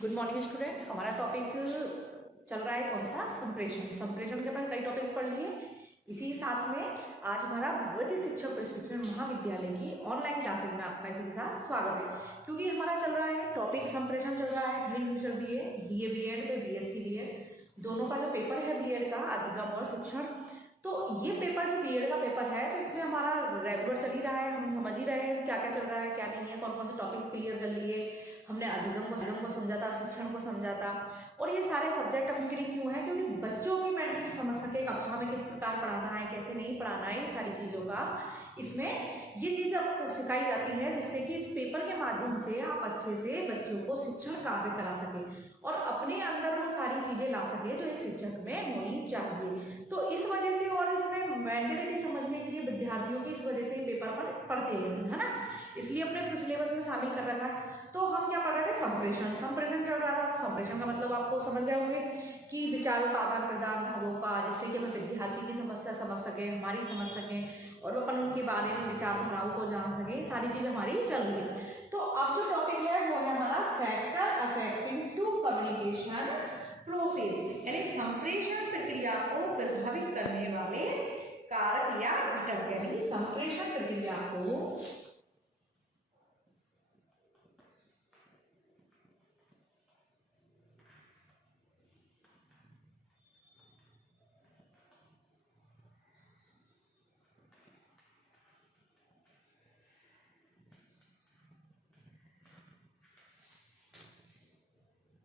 Good morning student. हमारा topic चल रहा है कौन सा, संप्रेषण। संप्रेषण के अपन कई टॉपिक्स पढ़ लिए। इसी साथ में आज हमारा भगवती शिक्षक प्रशिक्षण महाविद्यालय की ऑनलाइन क्लासेस में आपका इसी के साथ स्वागत है। क्योंकि हमारा चल रहा है टॉपिक संप्रेषण चल रहा है, एग्रीकल्चर बीए बीएड पे बीएससी बीएड दोनों का जो पेपर है बीएड का अधिगम और शिक्षण, तो ये पेपर जो बीएड का पेपर है तो इसमें हमारा रेगुलर चल ही रहा है। हम समझ ही रहे हैं क्या क्या चल रहा है क्या नहीं है, कौन कौन से टॉपिक्स क्लियर कर लिए। हमने अधिगम को समझा था, शिक्षण को समझा था। और ये सारे सब्जेक्ट हम के लिए क्यों है, क्योंकि बच्चों की मेंटल समझ सके कक्षा में किस प्रकार पढ़ाना है कैसे नहीं पढ़ाना है, ये सारी चीज़ों का इसमें ये चीज़ आपको सिखाई जाती है, जिससे कि इस पेपर के माध्यम से आप अच्छे से बच्चों को शिक्षण कार्य करा सके और अपने अंदर वो सारी चीज़ें ला सके जो एक शिक्षक में होनी चाहिए। तो इस वजह से और इसमें मेंटलिटी समझने के लिए विद्यार्थियों की इस वजह से पेपर पर पढ़ते हैं, है ना, इसलिए अपने सिलेबस में शामिल कर रखा है। तो हम क्या पढ़ रहे थे, संप्रेषण। संप्रेषण चल रहा था। संप्रेषण का मतलब आपको समझ गए होंगे कि विचारों का आदान प्रदान भावों का, जिससे कि हम विद्यार्थी की समस्या समझ सके, हमारी समझ सकें और अपन उनके बारे में विचारधाराओं को जान सके, सारी चीजें हमारी चल रही है। तो अब जो टॉपिक है वो है हमारा factor affecting to communication process, यानी संप्रेषण प्रक्रिया को प्रभावित करने वाले कारक या घटक, यानी संप्रेषण प्रक्रिया को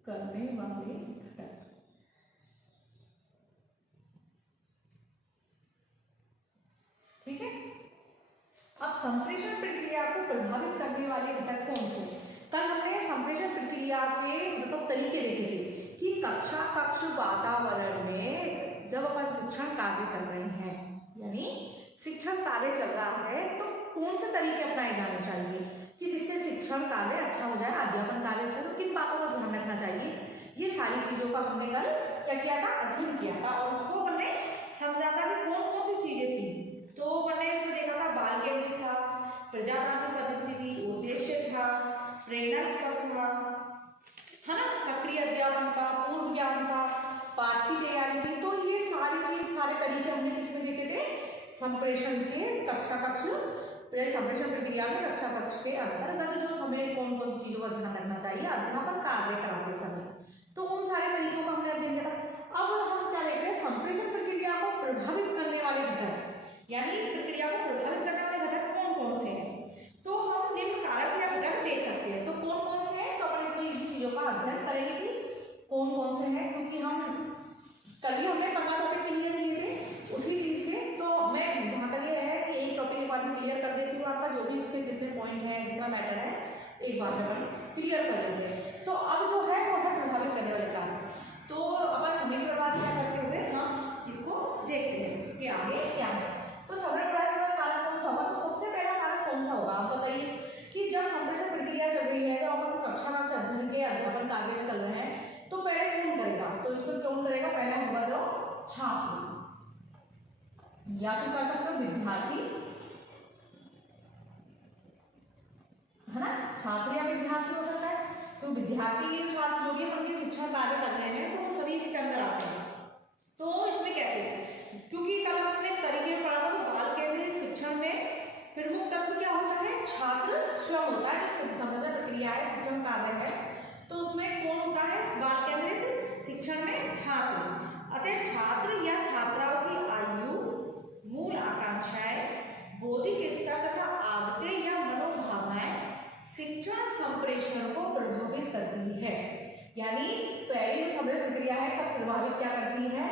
करने वाले घटक। ठीक है, अब संप्रेषण प्रक्रिया को प्रभावित करने वाले घटक कौन से। कल हमने संप्रेषण प्रक्रिया के मतलब तरीके देखे थे कि कक्षा कक्ष वातावरण में जब अपन शिक्षण कार्य कर रहे हैं, यानी शिक्षण कार्य चल रहा है, तो कौन से तरीके अपनाए जाने चाहिए कि जिससे शिक्षण कार्य अच्छा हो जाए, अध्यापन कार्य अच्छा। तो किन बातों का ध्यान रखना चाहिए, ये सारी चीजों का हमने कल क्या किया था, अध्ययन किया था और उसको हमने समझा था कि कौन कौन सी चीजें थी। तो मैंने इसमें देखा था बाल केंद्रित था, प्रजातांत्रिक पद्धति थी, उद्देश्य था, प्रेरणास्पद था, है ना, सक्रिय अध्यापन का, पूर्व ज्ञान का, पाठ की तैयारी थी। तो ये सारी चीज सारे तरीके हमने किसमें देखे थे, संप्रेषण के कक्षा कक्ष संप्रेषण प्रक्रिया में कक्षा कक्ष के अंतर्गत जो समय कौन कौन सी चीजों का ध्यान रखना चाहिए अध्यापन कार्य कराते समय, तो उन सारे तरीकों का हमने अध्ययन किया था। अब हम क्या लेते हैं, संप्रेषण प्रक्रिया को प्रभावित करने वाले घटक, यानी प्रक्रिया को प्रभावित करने वाले घटक कौन कौन से हैं। तो हम निम्न कारक या घटक देख सकते हैं। तो कौन कौन से हैं, तो अपन इसमें इन चीजों का अध्ययन करेंगे कि कौन कौन से हैं, क्योंकि हम कल ही हमने 15 टॉपिक क्लियर किए थे उसी चीज के। तो मैं जहाँ तक ये है कि एक टॉपिक एक बार में क्लियर कर देती हूँ, आपका जो भी उसके जितने पॉइंट है जितना मैटर है एक बार में अपन क्लियर कर देंगे। तो अब जो है वो है प्रभावित करने वाले कारक। तो अपन समय की बर्बादी क्या करते हुए हम इसको देखते हैं कि आगे क्या है। तो समय प्रभावित वाला कारक कौन सा होगा, तो सबसे पहला कारक कौन सा होगा आप बताइए कि जब संप्रेषण प्रक्रिया चल रही है, तो अपन कक्षा कक्ष अध्ययन के अध्यापन कार्य में चल रहे हैं, तो पहले कौन करेगा, तो इसको कौन करेगा, पहला होगा जो छात्र, या फिर कह सकते हो विद्यार्थी, है ना, छात्र या विद्यार्थी हो सकता है। तो विद्यार्थी छात्र जो भी अपन शिक्षण कार्य कर रहे हैं तो वो सभी इसके अंदर आते हैं। तो इसमें कैसे, क्योंकि कल हमने तरीके पढ़ा था, तो बाल केंद्रित शिक्षण में प्रमुख तत्व क्या होता है, छात्र स्वयं होता है। जो संप्रेषण प्रक्रिया है, शिक्षण कार्य है, तो उसमें कौन होता है, बाल केंद्रित शिक्षण में छात्र। अतः छात्र या छात्राओं की आयु, मूल आकांक्षाएं, बौद्धिक स्तर तथा आदतें या मनोभावनाएं शिक्षण संप्रेषण को प्रभावित करती है। यानी पहली जो संप्रेषण प्रक्रिया है तब प्रभावित क्या करती है,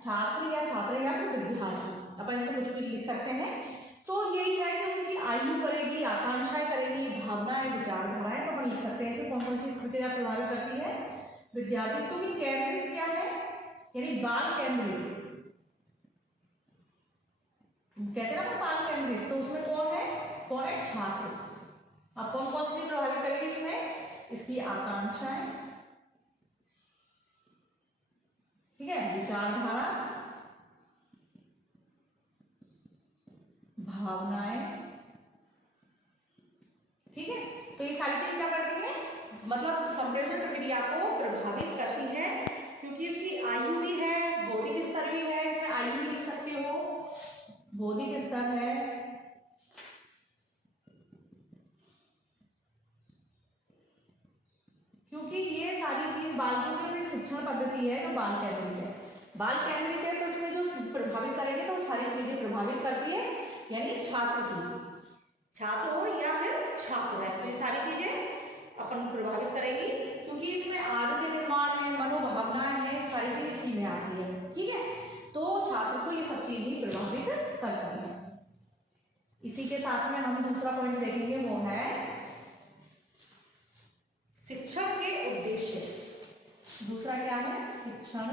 छात्र या छात्र या फिर विद्यार्थी, अपन इसको कुछ भी लिख सकते हैं। तो यही है कि उनकी आयु करेगी, आकांक्षाएं करेगी, भावनाएं, विचारधाराएं, तो अपन लिख सकते हैं इसे कौन कौन सी प्रक्रिया प्रभावित करती है, विद्यार्थी। क्योंकि केंद्रित क्या है, यानी बाल केंद्रित कहते हैं ना, बाल केंद्रित, तो उसमें कौन है, छात्र। अब कौन कौन सी प्रभावित करेगी इसमें, इसकी आकांक्षाएं, ठीक है, विचारधारा, भावनाएं, ठीक है। तो ये सारी चीज क्या करती है, मतलब संप्रेषण प्रक्रिया को प्रभावित करती है, क्योंकि इसकी आयु भी है, बौद्धिक स्तर भी है, इसमें आयु भी लिख सकते हो, बौद्धिक स्तर है, क्योंकि ये सारी चीज बालकों की शिक्षण पद्धति है तो बाल केंद्रित है। बाल केंद्रित है तो इसमें जो प्रभावित करेंगे तो सारी चीजें प्रभावित करती है, यानी छात्र हो या फिर छात्र है, तो ये सारी चीजें अपन प्रभावित करेगी, क्योंकि इसमें आदत निर्माण है, मनोभावनाएं हैं, सारी चीज इसी में आती है। ठीक है, तो छात्र को ये सब चीज ही प्रभावित करती है। इसी के साथ में हम दूसरा पॉइंट देखेंगे, वो है शिक्षण के उद्देश्य। दूसरा क्या है? शिक्षण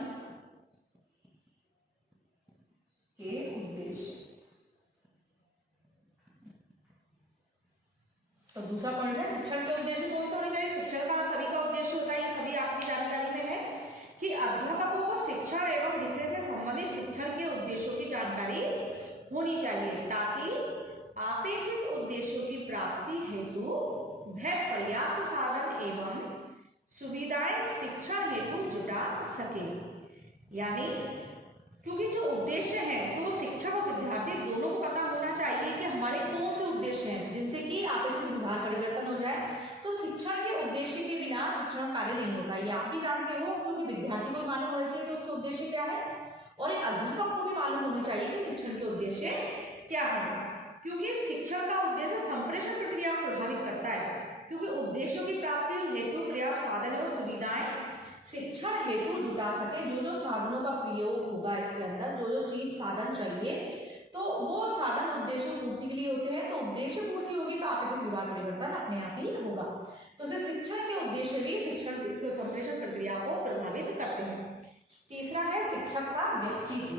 के उद्देश्य। तो दूसरा पॉइंट है शिक्षण के उद्देश्य कौन सा होना चाहिए? शिक्षण का सभी का उद्देश्य होता है, ये सभी आपकी जानकारी में है कि अध्यापकों को शिक्षण एवं विषय से संबंधित शिक्षण के उद्देश्यों की जानकारी होनी चाहिए, ताकि अपेक्षित उद्देश्यों की प्राप्ति हेतु वह पर्याप्त साधन एवं सुविधाएं शिक्षण हेतु जुटा सके। यानी क्योंकि जो उद्देश्य है तो शिक्षक और विद्यार्थी दोनों को पता होना चाहिए कि हमारे कौन से उद्देश्य हैं जिनसे कि अपेक्षित व्यवहार परिवर्तन हो जाए। तो शिक्षण के उद्देश्य के बिना शिक्षण कार्य नहीं होता, ये आप भी जानते हो, क्योंकि विद्यार्थी को मालूम होना चाहिए कि उसके उद्देश्य क्या है, और एक अध्यापक को भी मालूम होना चाहिए कि शिक्षण के उद्देश्य क्या है, क्योंकि शिक्षण का उद्देश्य संप्रेषण प्रक्रिया को प्रभावित करता है, क्योंकि उद्देश्यों की प्राप्ति हेतु पर्याप्त साधन और सुविधाएं शिक्षण हेतु जुटा सके। जो साधनों का प्रयोग होगा इसके अंदर, जो चीज साधन चाहिए, तो वो साधन उद्देश्य पूर्ति के लिए होते हैं। तो उद्देश्य पूर्ति होगी तो अपेक्षित व्यवहार परिवर्तन अपने आप ही होगा। तो शिक्षण के उद्देश्य भी शिक्षण संप्रेषण प्रक्रिया को प्रभावित करते हैं। तीसरा है शिक्षक का व्यक्तित्व।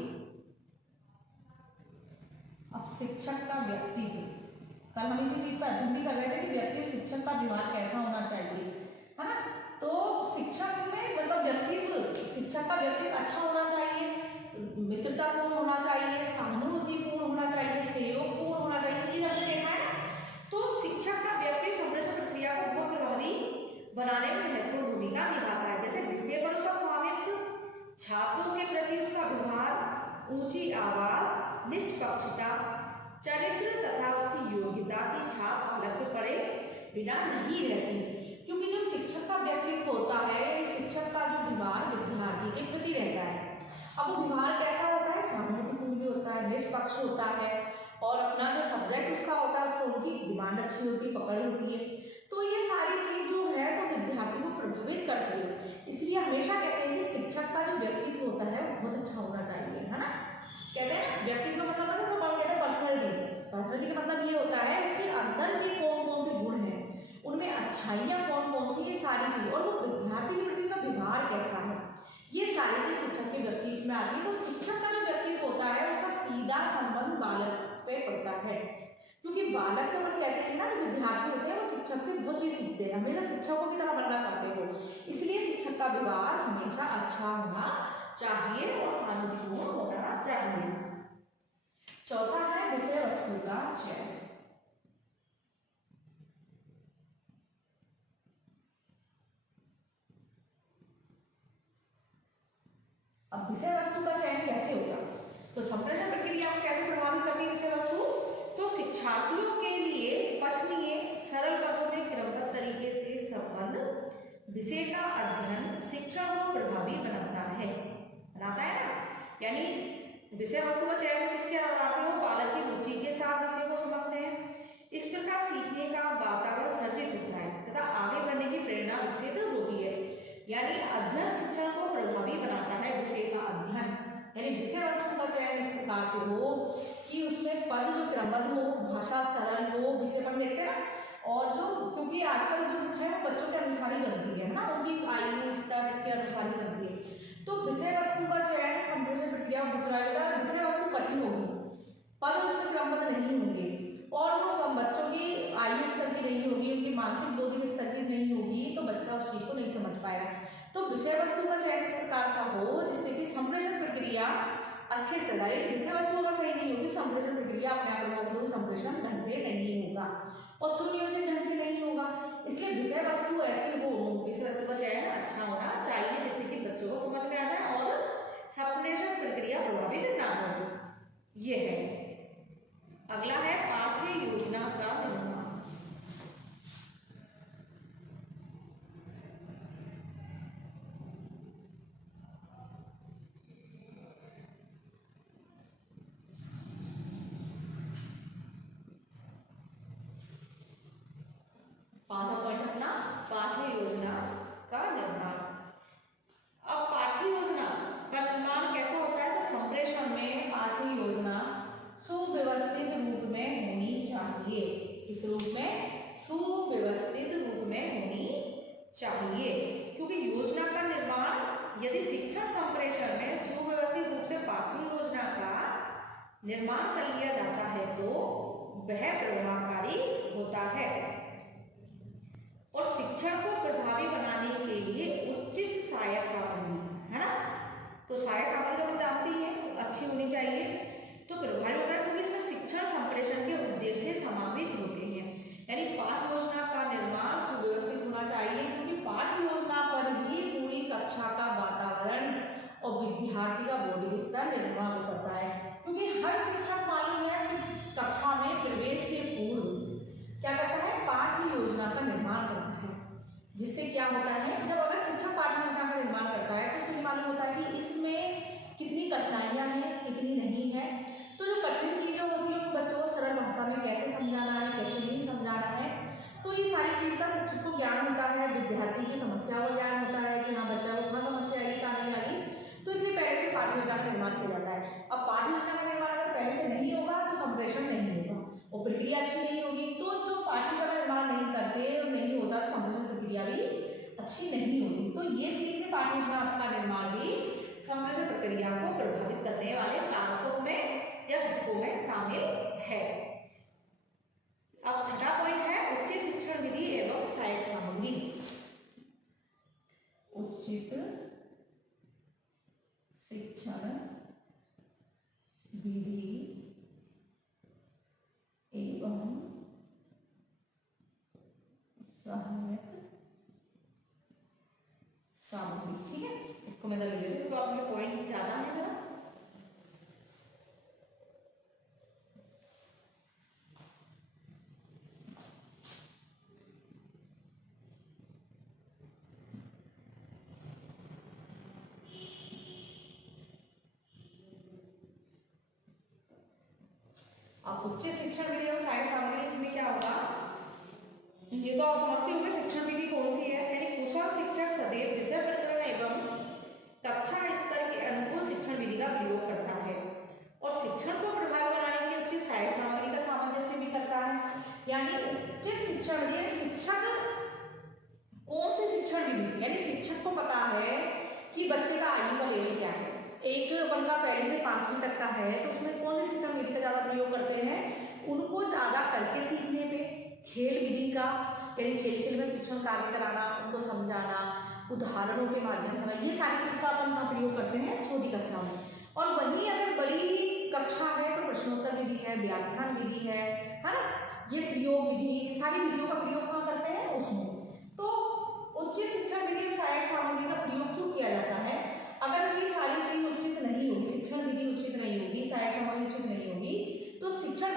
अब शिक्षक का व्यक्तित्व, कल हम इसी चीज पर अध्ययन भी कर रहे थे कि व्यक्ति शिक्षक का व्यवहार कैसा होना चाहिए, है ना। तो शिक्षक में मतलब व्यक्तित्व, शिक्षक का व्यक्तित्व अच्छा होना चाहिए, मित्रतापूर्ण होना चाहिए, सहानुभूतिपूर्ण होना चाहिए, सहयोगपूर्ण होना चाहिए, चीज हमने देखा है ना। तो शिक्षक का व्यक्तित्व संप्रेषण प्रक्रिया को बहुत प्रभावी बनाने में महत्वपूर्ण भूमिका निभाता है। जैसे विषय पर उसका स्वामित्व, छात्रों के प्रति उसका व्यवहार, ऊंची आवाज, निष्पक्षता, चरित्र तथा उसकी योग्यता की छाप अलग पे पड़े बिना नहीं रहती, क्योंकि जो शिक्षक का व्यक्तित्व होता है, शिक्षक का जो व्यवहार विद्यार्थी के प्रति रहता है। अब वो व्यवहार कैसा होता है? सहानुभूतिपूर्ण भी होता है, निष्पक्ष होता है, और अपना जो सब्जेक्ट उसका होता है उसको उनकी डिमांड अच्छी होती है, पकड़ होती है। तो ये सारी चीज जो है तो विद्यार्थी को प्रभावित करती है। इसलिए हमेशा कहते हैं कि शिक्षक का जो व्यक्तित्व होता है वो बहुत अच्छा होना चाहिए, है ना। कहते हैं व्यक्तित्व मतलब पर्सनैलिटी का मतलब ये होता है उसके अंदर के कौन कौन से गुण हैं, उनमें अच्छाइयाँ कौन कौन सी, ये सारी चीज, और वो विद्यार्थी के प्रति का व्यवहार कैसा है, ये सारी चीज शिक्षक के व्यक्तित्व में आती है। तो शिक्षक का जो व्यक्तित्व होता है उसका सीधा संबंध बालक पे पड़ता है, क्योंकि बालक तो हम कहते हैं ना, जो विद्यार्थी होते हैं वो शिक्षक से बहुत चीज सीखते हैं, हमेशा शिक्षकों की तरह बनना चाहते हो, इसलिए शिक्षक का व्यवहार हमेशा अच्छा होना चाहिए और सहानुभूतिपूर्ण होना चाहिए। चौथा है विषय वस्तु का चयन। अब विषय वस्तु का चयन कैसे होगा? तो संप्रेषण प्रक्रिया को कैसे प्रभावित करती है विषय वस्तु? तो शिक्षार्थियों के लिए पठनीय सरल पदों में क्रमबद्ध तरीके से संबंध विषय का अध्ययन शिक्षा को प्रभावी बनाता है ना। यानी विषय वस्तु का चयन किसके आधार पर? बालक की रुचि के साथ विषय को समझते हैं, इस प्रकार सीखने का वातावरण सर्जित होता है तथा आगे बढ़ने की प्रेरणा विकसित होती है। यानी अध्ययन शिक्षण को प्रभावी बनाता है, विषय का अध्ययन, यानी विषय वस्तु का चयन इस प्रकार से हो कि उसमें पद जो क्रमबद्ध हो, भाषा सरल हो, विषय पर देखते हैं, और जो क्योंकि आजकल जो है वो बच्चों के अनुसार ही बनती है ना, उनकी आयु स्तर इसके अनुसार ही बनती है। तो विषय वस्तु का चयन संप्रेषण प्रक्रिया विषय वस्तु कठिन होगी, पद उसमें क्रमबद्ध नहीं होंगे, और वो सब बच्चों की आयु स्तर की नहीं होगी, उनकी मानसिक बौद्धिक स्तर की नहीं होगी, तो बच्चा उस चीज को नहीं समझ पाएगा। तो विषय वस्तु का चयन इस प्रकार का हो जिससे कि संप्रेषण प्रक्रिया अच्छे चलाए। विषय वस्तु अगर सही नहीं होगी, संप्रेषण प्रक्रिया अपने आप संप्रेषण ढंग से नहीं होगा और सुनियोजित ढंग से नहीं होगा। इसलिए विषय वस्तु ऐसी हो, विषय वस्तु का चयन अच्छा होना चाहिए जिससे कि बच्चों को समझ में आ जाए और संप्रेषण प्रक्रिया प्रभावित ना हो। ये है। अगला है पाठ्य योजना का निर्माण। पांचवा पॉइंट अपना पाठ्य योजना का निर्माण। अब पाठ्य योजना का निर्माण कैसा होता है? तो संप्रेषण में पाठ्य योजना सुव्यवस्थित रूप में होनी चाहिए। इस रूप में सुव्यवस्थित रूप में होनी चाहिए, क्योंकि योजना का निर्माण यदि शिक्षण संप्रेषण में सुव्यवस्थित रूप से पाठ्य योजना का निर्माण कर लिया जाता है तो वह प्रभावकारी होता है। और शिक्षण को प्रभावी बनाने के लिए उचित सहायक सामग्री, है ना, तो सहायक सामग्री हम जानती हैं अच्छी होनी चाहिए। तो प्रभावी होता है क्योंकि इसमें शिक्षण संप्रेषण के उद्देश्य समावित होते हैं। यानी पाठ्य योजना का निर्माण सुव्यवस्थित होना चाहिए, क्योंकि पाठ्य योजना पर ही पूरी कक्षा का वातावरण और विद्यार्थी का बौद्धिक स्तर निर्माण करता है। क्योंकि हर शिक्षक मालूम है कि कक्षा में प्रवेश से पूर्व क्या करता है? पाठ्य योजना का निर्माण करता है। जिससे क्या होता है, जब अगर शिक्षक पाठ्य योजना का निर्माण करता है तो उसको मालूम होता है कि इसमें कितनी कठिनाइयां हैं, कितनी नहीं है। तो जो कठिन चीजें होती हैं बच्चों को सरल भाषा में कैसे समझाना है, कैसे नहीं समझाना है, तो ये सारी चीज का शिक्षक को ज्ञान होता है, विद्यार्थी की समस्या को ज्ञान होता है कि हाँ बच्चा को कहाँ समस्या आई, कहाँ नहीं आई। तो इसलिए पहले से पाठ्य योजना का निर्माण किया जाता है। अब पाठ्य योजना का निर्माण अगर पहले से नहीं होगा तो संप्रेषण नहीं होगा और प्रक्रिया अच्छी नहीं होगी। तो जो पाठ्य योजना निर्माण नहीं करते और नहीं होता तो संप्रेषण प्रक्रिया भी अच्छी नहीं होती। तो ये चीज में पाठ्य योजना का निर्माण भी संप्रेषण प्रक्रिया को प्रभावित करने वाले कारकों में या घटकों में शामिल है। अब छठा पॉइंट है उच्च शिक्षण विधि एवं सहायक सामग्री। उचित शिक्षण विधि एवं सहायक सामग्री। ठीक है, इसको मैं लिख देती हूँ तो आपके पॉइंट ज्यादा है जरा। अब उच्च शिक्षण विधि और सहायक सामग्री, इसमें क्या होगा? ये तो आप समझते होंगे शिक्षण विधि कौन सी है। यानी कुशल शिक्षक सदैव विषय प्रकरण एवं कक्षा स्तर के अनुकूल शिक्षण विधि का प्रयोग करता है और शिक्षण को प्रभावी बनाने के लिए उचित सहायक सामग्री का सामंजस्य भी करता है। यानी उचित शिक्षण विधि, शिक्षक कौन सी शिक्षण विधि, यानी शिक्षक को पता है कि बच्चे का आयु का लेवल क्या है। एक बंदा पहले से 5वीं तक का है तो उसमें कौन सी शिक्षण विधि का ज्यादा प्रयोग करते हैं? उनको ज्यादा करके सीखने पे खेल विधि का, यानी खेल खेल में शिक्षण कार्य कराना, उनको समझाना, उदाहरणों के माध्यम से, ये सारी चीज का अपन प्रयोग करते हैं छोटी कक्षा में। और वहीं अगर बड़ी कक्षा है तो प्रश्नोत्तर विधि है, व्याख्यान विधि है ना, ये प्रयोग विधि, सारी विधियों का प्रयोग कहाँ करते हैं? उसमें। तो उच्च शिक्षण विधि और सहायक सामग्री का प्रयोग क्यों किया जाता है? अगर ये सारी चीज उचित नहीं होगी, शिक्षण विधि उचित नहीं होगी, सहायक सामग्री उचित नहीं होगी, तो शिक्षण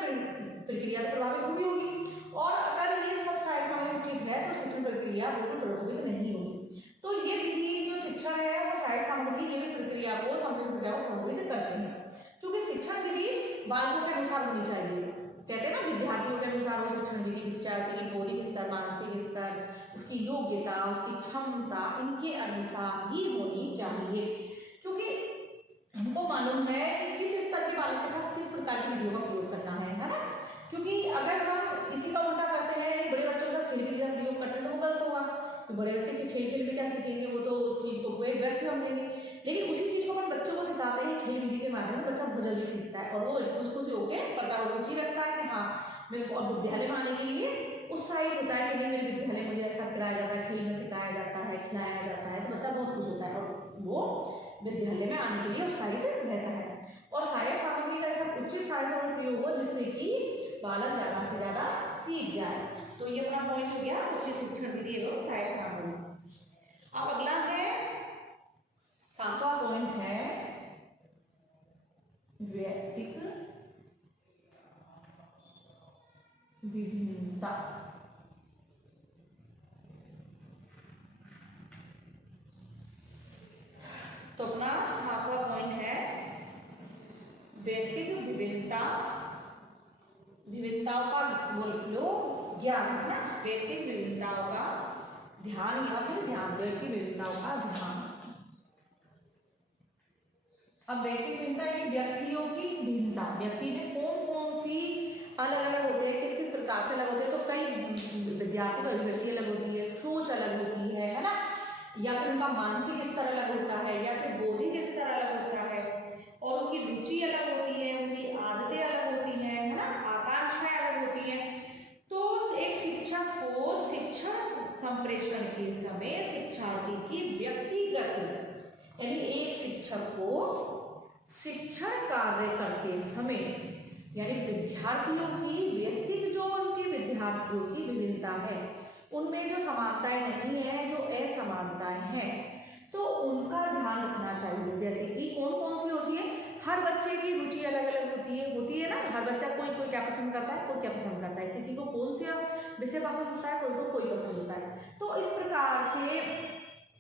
प्रक्रिया प्रभावित होगी। और अगर ये सब सहायक सामग्री उचित है तो शिक्षण प्रक्रिया बिल्कुल प्रभावित नहीं होगी। तो ये विधि जो शिक्षण है वो सहायक सामग्री, ये भी प्रक्रिया को, संप्रेषण प्रक्रिया को प्रभावित करते हैं। क्योंकि शिक्षण विधि बालकों के अनुसार होनी चाहिए। कहते हैं ना, विद्यार्थियों के अनुसार हो शिक्षण विधि, विद्यार्थी की बौद्धिक स्तर, मानसिक स्तर, उसकी योग्यता, उसकी क्षमता, इनके अनुसार ही होनी चाहिए। क्योंकि हमको मालूम है कि किस स्तर के बालक के साथ किस प्रकार की विधियों का प्रयोग करना है ना। क्योंकि अगर हम इसी का उल्टा करते हैं, बड़े बच्चों के साथ खेल विधि का प्रयोग करते हैं तो वो गलत होगा। तो बड़े बच्चे के खेल खेल में क्या सीखेंगे? वो तो उस चीज को व्यर्थ समझेंगे। लेकिन उसी चीज को अपन बच्चों को सिखाते हैं खेल विधि के माध्यम से, बच्चा बहुत जल्दी सीखता है और वो खुश होकर पता रुचि रखता है कि हाँ मेरे को, और विद्यालय में आने के लिए उत्साहित होता है कि नहीं मेरे विद्यालय मुझे ऐसा कराया जाता है, खेल में सिखाया जाता है, खिलाया जाता है, तो बच्चा बहुत खुश होता है और वो विद्यालय में आने के लिए उत्साहित रहता है। और सहायक सामग्री का ऐसा उचित सहायक सामग्री प्रयोग हो जिससे कि बालक ज्यादा से ज्यादा सीख जाए। तो ये अपना पॉइंट हो गया उच्च शिक्षण विधि एवं सहायक सामग्री। अब अगला है 7वां पॉइंट है व्यक्तिक विभिन्नता। तो अपना 7वां पॉइंट है व्यक्तिक विभिन्नता, विभिन्नताओं का ज्ञान है ना, व्यक्तिक विभिन्नताओं का ध्यान या फिर ध्यान, व्यक्तिक विभिन्नताओं का ध्यान। अब व्यक्तिक विभिन्नता यानी व्यक्तियों की भिन्नता, व्यक्ति में कौन कौन सी अलग अलग होते हैं, किस किस प्रकार से अलग होते हैं। तो कई विद्यार्थी की अभिव्यक्ति अलग होती है, सोच अलग होती है ना, या फिर उनका मानसिक स्तर अलग होता है, या फिर बौद्धिक स्तर अलग होता है, और उनकी रुचि अलग होती है, उनकी आदतें अलग होती हैं, है ना, आकांक्षाएं अलग होती हैं। तो एक शिक्षक को शिक्षण संप्रेषण के समय शिक्षार्थी की व्यक्तिगत यानी एक शिक्षक को शिक्षण कार्य करते समय यानी विद्यार्थियों की व्यक्तिगत जो उनकी विद्यार्थियों की विभिन्नता है उनमें जो समानताएं नहीं है, जो असमानताएं हैं, तो उनका ध्यान रखना चाहिए। जैसे कि कौन कौन सी होती है, हर बच्चे की रुचि अलग अलग होती है ना, हर बच्चा कोई क्या पसंद करता है, कोई क्या पसंद करता है, किसी को कौन सा विषय पसंद होता है, कोई को कोई पसंद होता है। तो इस प्रकार से,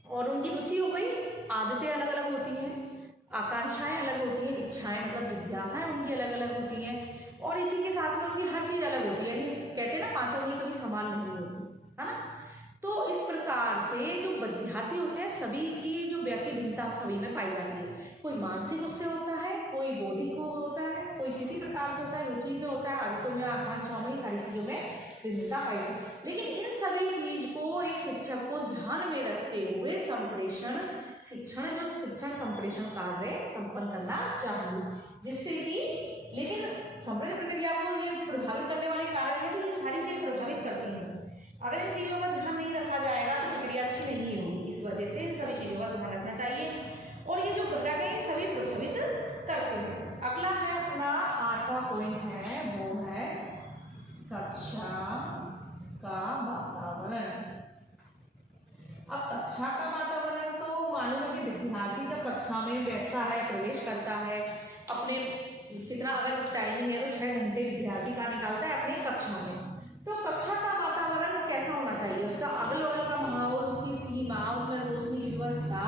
और उनकी रुचि हो गई, आदतें अलग अलग होती हैं, आकांक्षाएं अलग होती हैं, इच्छाएं मतलब जिज्ञासाएं उनकी अलग अलग होती हैं, और इसी के साथ में उनकी हर चीज अलग होती है, यानी कहते हैं ना पांचों उंगली कभी समान नहीं होती, है ना। तो इस प्रकार से जो विद्यार्थी होते हैं सभी की जो व्यक्तिगत भिन्नता सभी में पाई जाती है। कोई मानसिक उससे होता है, कोई बौद्धिक होता है, कोई किसी प्रकार से होता है, रुचि में होता है, आदतों में, आकांक्षाओं में, सारी चीजों में भिन्नता पाई जाती है। लेकिन इन सभी चीज को एक शिक्षक को ध्यान में रखते हुए शिक्षण संप्रेषण कार्य संपन्न करना चाहिए, जिससे कि, लेकिन संप्रेषण प्रक्रिया को ये प्रभावित करने वाले कारक है कि ये सारी चीजें प्रभावित करती हैं। अगर इन चीजों का ध्यान नहीं रखा जाएगा तो प्रक्रिया अच्छी नहीं होगी। इस वजह से इन सभी चीजों का ध्यान रखना चाहिए, और ये जो प्रक्रिया है सभी प्रभावित करते हैं। अगला है अपना 8वां पॉइंट है, वो है कक्षा का वातावरण। अब कक्षा का वातावरण तो मालूम है कि विद्यार्थी जब कक्षा में बैठता है, प्रवेश करता है, अपने कितना अगर टाइम है तो 6 घंटे विद्यार्थी का निकालता है अपनी कक्षा में, तो कक्षा का वातावरण कैसा होना चाहिए, उसका अगल बगल का माहौल, उसकी सीमा, उसमें रोशनी की व्यवस्था,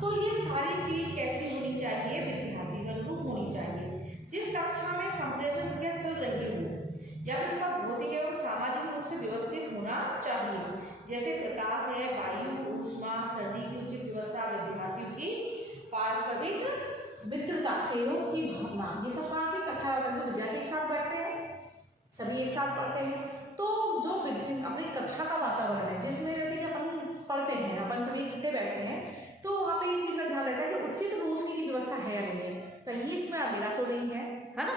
तो ये सारी चीज कैसी होनी चाहिए, विद्यार्थी को होनी चाहिए। जिस कक्षा में संप्रेषण प्रक्रिया चल रही हो या फिर उसका भौतिक एवं सामाजिक रूप से व्यवस्थित होना चाहिए, जैसे प्रकाश है, वायु, ऊष्मा, सर्दी की उचित व्यवस्था, विद्यार्थियों की पारस्परिक मित्रता, सहयोग की भावना, ये सब कक्षा में विद्यार्थी एक साथ बैठते हैं, सभी एक साथ पढ़ते हैं। तो जो अपनी कक्षा का वातावरण है जिसमें जैसे कि अपन पढ़ते हैं, अपन सभी इकट्ठे बैठते हैं, तो वहाँ पे एक चीज का ध्यान रहता है कि उचित रोशनी की व्यवस्था है या नहीं है, कहीं इसमें अंधेरा तो नहीं है ना।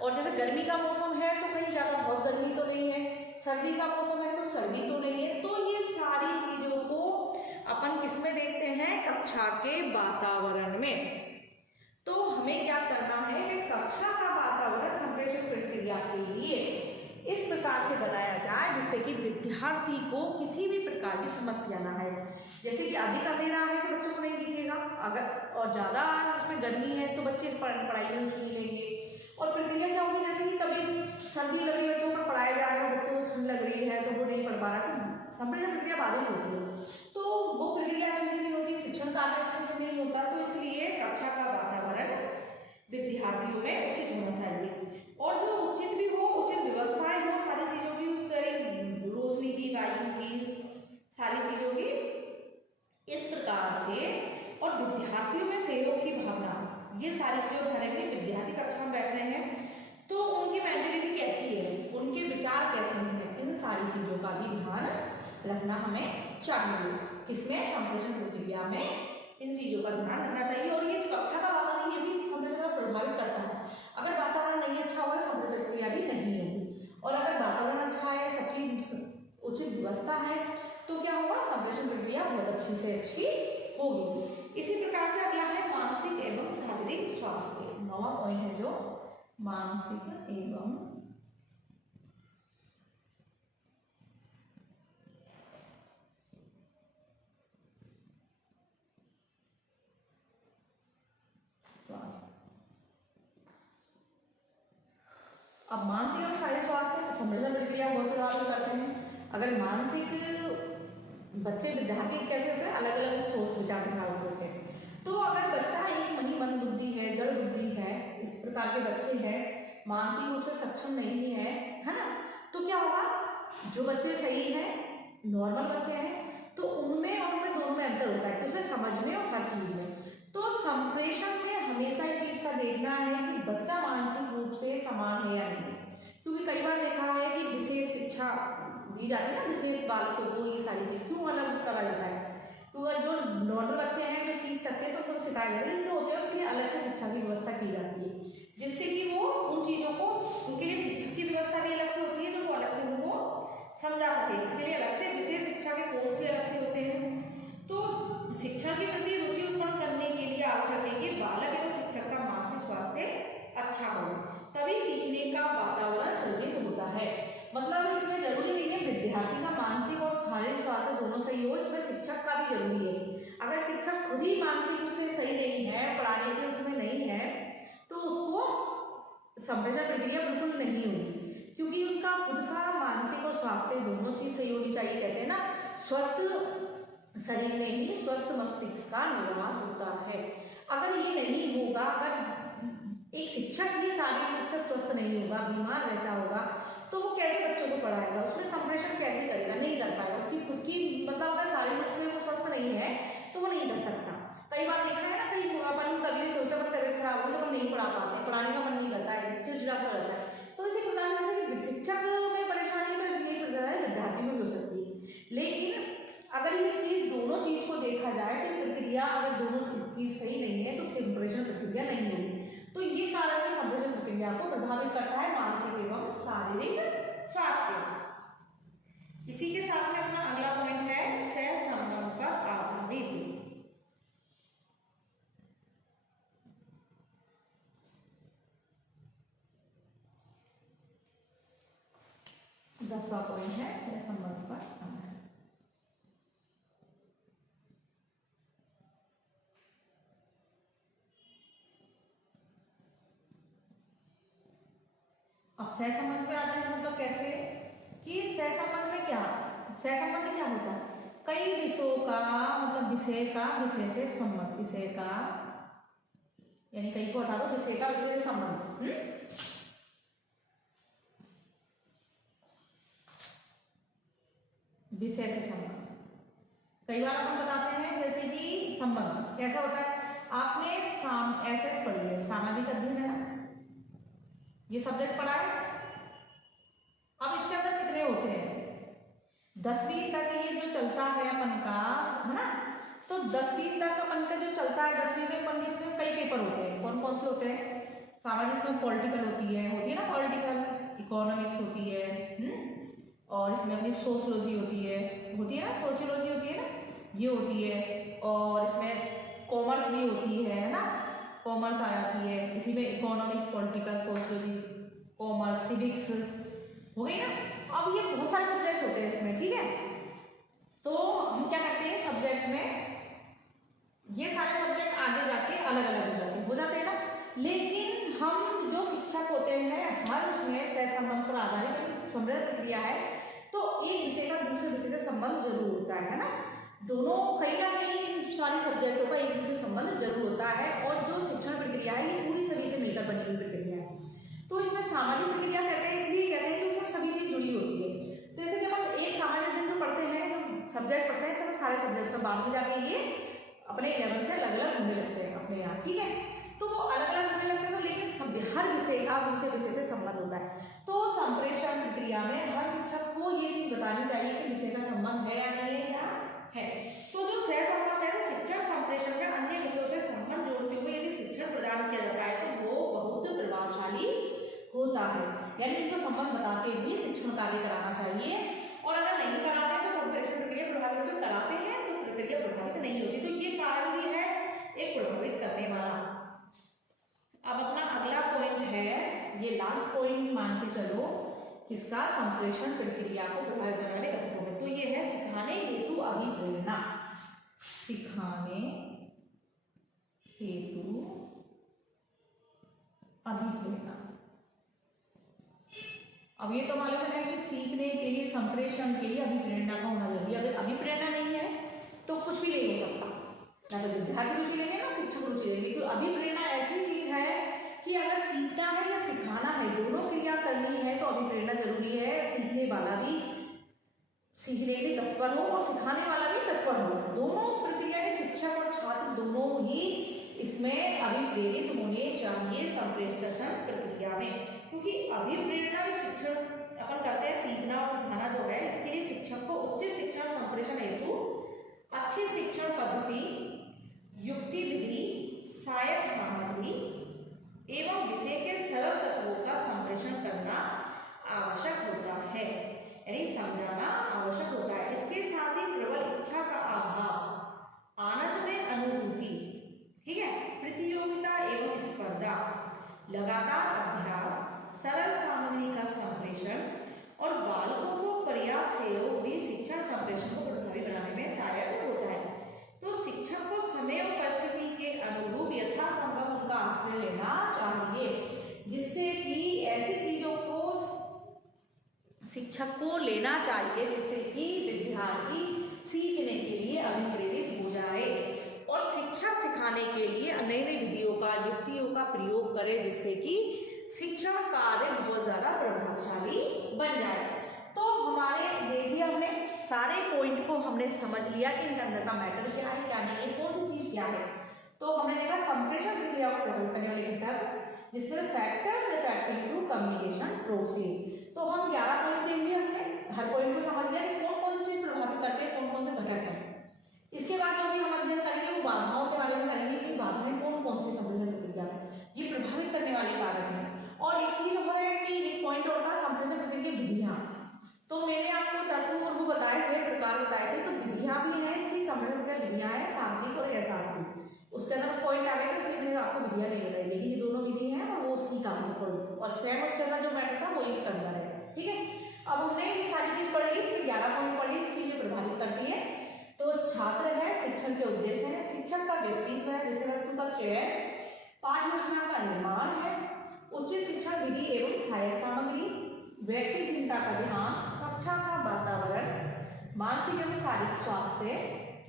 और जैसे गर्मी का मौसम है तो कहीं ज्यादा बहुत गर्मी तो नहीं है, सर्दी का मौसम है तो सर्दी तो नहीं है। तो ये सारी चीजों को अपन किसमें देखते हैं, कक्षा के वातावरण में। तो हमें क्या करना है कि कक्षा का वातावरण संप्रेषण प्रक्रिया के लिए इस प्रकार से बनाया जाए जिससे कि विद्यार्थी को किसी भी प्रकार की समस्या ना है। जैसे कि अधिक अंधेरा है तो बच्चों को नहीं दिखेगा, अगर और ज्यादा उसमें गर्मी है तो बच्चे पढ़ाई में रुचि नहीं लेंगे। और प्रक्रिया क्या होगी, जैसे कि कभी सर्दी लग रही है तो पढ़ाया जा रहा है, बच्चे को ठंड लग रही है तो वो नहीं पढ़ पा रहा, तो संप्रेषण प्रक्रिया बाधित होती है, तो वो प्रक्रिया अच्छे से नहीं होती, शिक्षण कार्य अच्छे से नहीं होता। तो इसलिए कक्षा का वातावरण विद्यार्थियों में उचित होना चाहिए, और जो उचित भी हो, उचित व्यवस्थाएं हो, सारी चीजों की, रोशनी की, वायु की, सारी चीजों की इस प्रकार से, और विद्यार्थियों में सहयोग की भावना, ये सारी चीजों ध्यान रखें। विद्यार्थी कक्षा में बैठ रहे हैं तो उनकी मेंटालिटी कैसी है, उनके विचार कैसे हैं, इन सारी चीजों का भी ध्यान रखना हमें चाहिए। किसमें, संप्रेषण प्रक्रिया में इन चीजों का ध्यान रखना चाहिए। और ये कक्षा का वातावरण ये भी संप्रेषण को प्रभावित करता है। अगर वातावरण नहीं अच्छा होगा संप्रेषण प्रक्रिया भी नहीं होगी, और अगर वातावरण अच्छा है, सब चीज उचित व्यवस्था है, तो क्या होगा, संप्रेषण प्रक्रिया बहुत अच्छी से अच्छी होगी। इसी प्रकार से अगला है मानसिक एवं शारीरिक स्वास्थ्य। 9वां पॉइंट है जो मानसिक एवं अब मानसिक और शारीरिक स्वास्थ्य संप्रेषण प्रक्रिया बहुत प्रभावित करते हैं। अगर मानसिक बच्चे विद्यार्थी कैसे होते हैं, अलग अलग सोच विचार दिखा होते हैं। तो अगर बच्चा एक मंद बुद्धि है, जड़ बुद्धि है, इस प्रकार के बच्चे हैं, मानसिक रूप से सक्षम नहीं है ना, तो क्या होगा, जो बच्चे सही हैं, नॉर्मल बच्चे हैं, तो उनमें और उनमें दोनों में अंतर होता है, उसमें समझ में और हर चीज में। तो संप्रेषण में हमेशा ये चीज का देखना है कि बच्चा मानसिक रूप से समान है या नहीं, क्योंकि कई बार देखा है कि विशेष शिक्षा दी जाती है ना, विशेष बालकों को ये सारी चीज क्यों अलग करा जाता है, तो जो नॉर्मल बच्चे हैं जो सीख सकते हैं तो उनको सिखाया जाता है, जो होते हैं उनके लिए अलग से शिक्षा की व्यवस्था की जाती है, जिससे कि वो उन चीजों को, उनके लिए शिक्षक की व्यवस्था भी अलग से होती है, जो वो अलग से उनको समझा सके, उसके लिए अलग से विशेष शिक्षा के कोर्स भी अलग से होते हैं। तो शिक्षा के प्रति रुचि उत्पन्न करने के लिए आवश्यक है कि बालक एवं शिक्षक का मानसिक स्वास्थ्य अच्छा हो, तभी सीखने का वातावरण सृजित होता है। मतलब इसमें जरूरी नहीं है विद्यार्थी का मानसिक और शारीरिक स्वास्थ्य दोनों सही हो, इसमें शिक्षक का भी जरूरी है। अगर शिक्षक खुद ही मानसिक रूप से सही नहीं है, पढ़ाने के उसमें नहीं है, तो उसको संप्रेषण प्रक्रिया बिल्कुल नहीं होगी, क्योंकि उनका खुद का मानसिक और स्वास्थ्य दोनों चीज सही होनी चाहिए। कहते हैं ना, स्वस्थ शरीर में ही स्वस्थ मस्तिष्क का निवास होता है। अगर ये नहीं होगा, अगर एक शिक्षक ही शारीरिक रूप से स्वस्थ नहीं होगा, बीमार रहता होगा, तो वो कैसे बच्चों को पढ़ाएगा, उसमें संप्रेषण कैसे करेगा, नहीं कर पाएगा। उसकी खुद की मतलब अगर शारीरिक रूप से वो स्वस्थ नहीं है तो वो नहीं कर सकता। कई बार देखा है ना, कई अपन कभी भी सोचते हैं तबियत खराब हो तो हम नहीं पढ़ा पाते, पढ़ाने का मन नहीं करता है, चिड़चिड़ा सा रहता है। तो इसी प्रकार जैसे शिक्षक में परेशानी तो इसलिए हो जाता है, विद्यार्थी में भी हो सकती है। लेकिन अगर ये चीज दोनों चीज को देखा जाए तो प्रक्रिया, अगर दोनों चीज सही नहीं है तो संप्रेषण प्रक्रिया नहीं होगी। तो ये कारण है संप्रेषण प्रक्रिया को प्रभावित करता है मानसिक एवं शारीरिक स्वास्थ्य। इसी के साथ में अपना अगला पॉइंट है सहसंबंध पर आधारित। 10वां पॉइंट है सहसंबंध पर आधारित। अब सहसंबंध पे आधारित मतलब कैसे, कि सहसंबंध में क्या, सहसंबंध में क्या होता है, कई विषयों का मतलब विषय का विषय से संबंध, विषय का यानी कई को हटा दो, विषय का विषय से संबंध, विषय से संबंध। कई बार अपन बताते हैं जैसे कि संबंध कैसा होता है, आपने एसएस पढ़ी है, सामाजिक अध्ययन है ना, ये सब्जेक्ट पढ़ा है। अब इसके अंदर कितने होते हैं, 10वीं तक ये जो चलता है अपन का, है ना, तो 10वीं तक अपन का जो चलता है, 10वीं में अपन इसमें कई पेपर होते हैं, कौन कौन से होते हैं, सामाजिक में पॉलिटिकल होती है ना, पॉलिटिकल, इकोनॉमिक्स होती है, और इसमें अपनी सोशियोलॉजी होती है ना, सोशियोलॉजी होती है ना, ये होती है, और इसमें कॉमर्स भी होती है ना, कॉमर्स आ जाती है, इसी में economics, political, sociology, commerce, civics हो गई ना। अब ये बहुत सारे सब्जेक्ट होते हैं इसमें, ठीक है। तो हम क्या करते हैं, सब्जेक्ट में ये सारे सब्जेक्ट आगे जाके अलग अलग हो जाते हैं ना, लेकिन हम जो शिक्षक होते हैं हर उसमें सहसंबंध पर आधारित संप्रेषण प्रक्रिया है, तो एक विषय का दूसरे विषय से संबंध जरूर होता है ना, दोनों कहीं ना कहीं सारे सब्जेक्टों का एक दूसरे से संबंध जरूर होता है। और जो शिक्षण प्रक्रिया है ये पूरी सभी से मिलकर बनी हुई प्रक्रिया है। तो इसमें सामाजिक प्रक्रिया कहते हैं, इसलिए कहते हैं कि उसमें सभी चीज जुड़ी होती है। तो जैसे जब हम एक सामान्य दिन जो पढ़ते हैं, जो सब्जेक्ट पढ़ते हैं, इसमें सारे सब्जेक्ट तो बाद में जाके ये अपने लेवल से अलग अलग होने लगते हैं अपने यहाँ, ठीक है। तो वो अलग अलग होने लगते हैं, तो लेकिन हर विषय का दूसरे विषय से संबंध होता है। तो संप्रेषण प्रक्रिया में हर शिक्षक को ये चीज बतानी चाहिए कि विषय का संबंध है या नहीं है, है। तो जो सहसंबंध है, शिक्षण संप्रेषण में अन्य विषयों से संबंध जोड़ते हुए यदि शिक्षण प्रदान किया जाता है तो वो बहुत प्रभावशाली होता है। यानी इनको संबंध बताते हुए शिक्षण कार्य कराना चाहिए, और अगर नहीं कराते तो संप्रेषण प्रक्रिया प्रभावित होकर कराते हैं तो प्रक्रिया प्रभावित नहीं होती। तो ये कारण भी है एक प्रभावित करने वाला। अब अपना अगला पॉइंट है, ये लास्ट पॉइंट मान के चलो, किसका, संप्रेषण प्रक्रिया को प्रभावित करने वाले घटकों में। तो ये है सिखाने हेतु अभिप्रेरणा, सिखाने हेतु अभिप्रेरणा। अब ये तो मालूम है कि सीखने के लिए, संप्रेषण के लिए अभिप्रेरणा का होना जरूरी है। अगर अभिप्रेरणा नहीं है तो कुछ भी नहीं हो सकता, ना तो विद्यार्थी रुचि लेंगे ना शिक्षक रुचि लेंगे। क्योंकि अभिप्रेरणा ऐसी चीज है कि अगर सीखना है या सिखाना है, दोनों क्रिया करनी है तो अभिप्रेरणा जरूरी है। सीखने वाला भी सीखने के लिए तत्पर हो और सिखाने वाला भी तत्पर हो, दोनों प्रक्रिया में शिक्षक और छात्र दोनों ही इसमें अभिप्रेरित होने चाहिए संप्रेषण प्रक्रिया में। क्योंकि अभिप्रेरणा में शिक्षण अपन करते हैं, सीखना और सिखाना जो है, इसके लिए शिक्षक को उच्च शिक्षण संप्रेषण हेतु अच्छी शिक्षण पद्धति, युक्ति विधि, सहायक सामग्री एवं विषय के सरल तत्वों का संप्रेषण करना आवश्यक होता है, यानी समझाना आवश्यक होता है। इसके साथ ही प्रबल इच्छा का अभाव, आनंद में अनुभूति, ठीक है, प्रतियोगिता एवं स्पर्धा, लगातार अभ्यास, सरल सामग्री का संप्रेषण और बालकों को पर्याप्त सहयोग भी शिक्षण संप्रेषण को प्रभावी बनाने में सहायक होता है। तो शिक्षक को समय और परिस्थिति के अनुरूप यथासंभव उनका आश्रय लेना चाहिए, जिससे कि ऐसी चीजों को शिक्षक को लेना चाहिए जिससे कि विद्यार्थी सीखने के लिए अभिप्रेरित हो जाए और शिक्षक सिखाने के लिए नई नई विधियों का, युक्तियों का प्रयोग करे, जिससे कि शिक्षण कार्य बहुत ज्यादा प्रभावशाली बन जाए। तो हमारे देखिए हमने सारे पॉइंट को हमने समझ लिया कि इनके अंदर का मैटर क्या है, क्या नहीं है, कौन सी चीज क्या है। तो हमने देखा संप्रेषण प्रक्रिया को प्रभावित करने वाले घटक, जिसमें factors effective to communication process. तो हम 11 पॉइंट देख लिए, हमने हर पॉइंट को समझ लिया कि कौन कौन सी चीज प्रभावित करते हैं, कौन कौन से घटक हैं। इसके बाद जो भी हम अध्ययन करेंगे वो बाधाओं के बारे में करेंगे कि बाधा में कौन कौन सी संप्रेषण प्रक्रिया है ये प्रभावित करने वाले कारक हैं। और एक चीज हो है कि एक पॉइंट और था संप्रेषण प्रक्रिया की विधियां। तो मैंने आपको तत्व और वो बताए थे, प्रकार बताए थे, तो विधियां भी हैं इसकी, संप्रेषण प्रक्रिया विधियां हैं, शाब्दिक और अशाब्दिक। उसके अंदर पॉइंट आ गया तो इसलिए मैंने आपको विधियां नहीं बताई, लेकिन ये दोनों विधि हैं और वो उसकी काम और सेम उसके अंदर जो मैटर था वो इसके अंदर है, ठीक है। अब हमने ये सारी चीज पढ़ी, इसमें 11 पॉइंट पढ़ी, चीजें प्रभावित करती है। तो छात्र है, शिक्षण के उद्देश्य है, शिक्षक का व्यक्तित्व है, विषय वस्तु का चयन, पाठ योजना का निर्माण है, उचित शिक्षण विधि एवं सहायक सामग्री, व्यक्ति चिंता का ध्यान, कक्षा का वातावरण, मानसिक एवं शारीरिक स्वास्थ्य,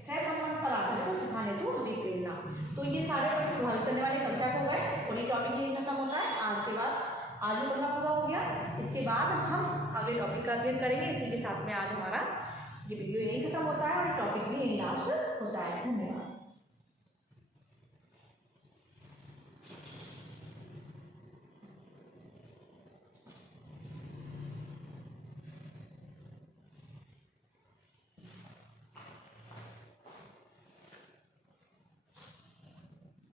सहसंबंध पर आधारित को सिखाने को अभिप्रेरणा। तो ये सारे पॉइंट प्रभावित करने वाले कक्षा हो गए और ये टॉपिक यही खत्म होता है। आज के बाद आज पढ़ना पूरा हो गया, इसके बाद हम अगले टॉपिक का अध्ययन करेंगे। इसी के साथ में आज हमारा ये वीडियो यही खत्म होता है और टॉपिक भी यही लास्ट होता है। धन्यवाद।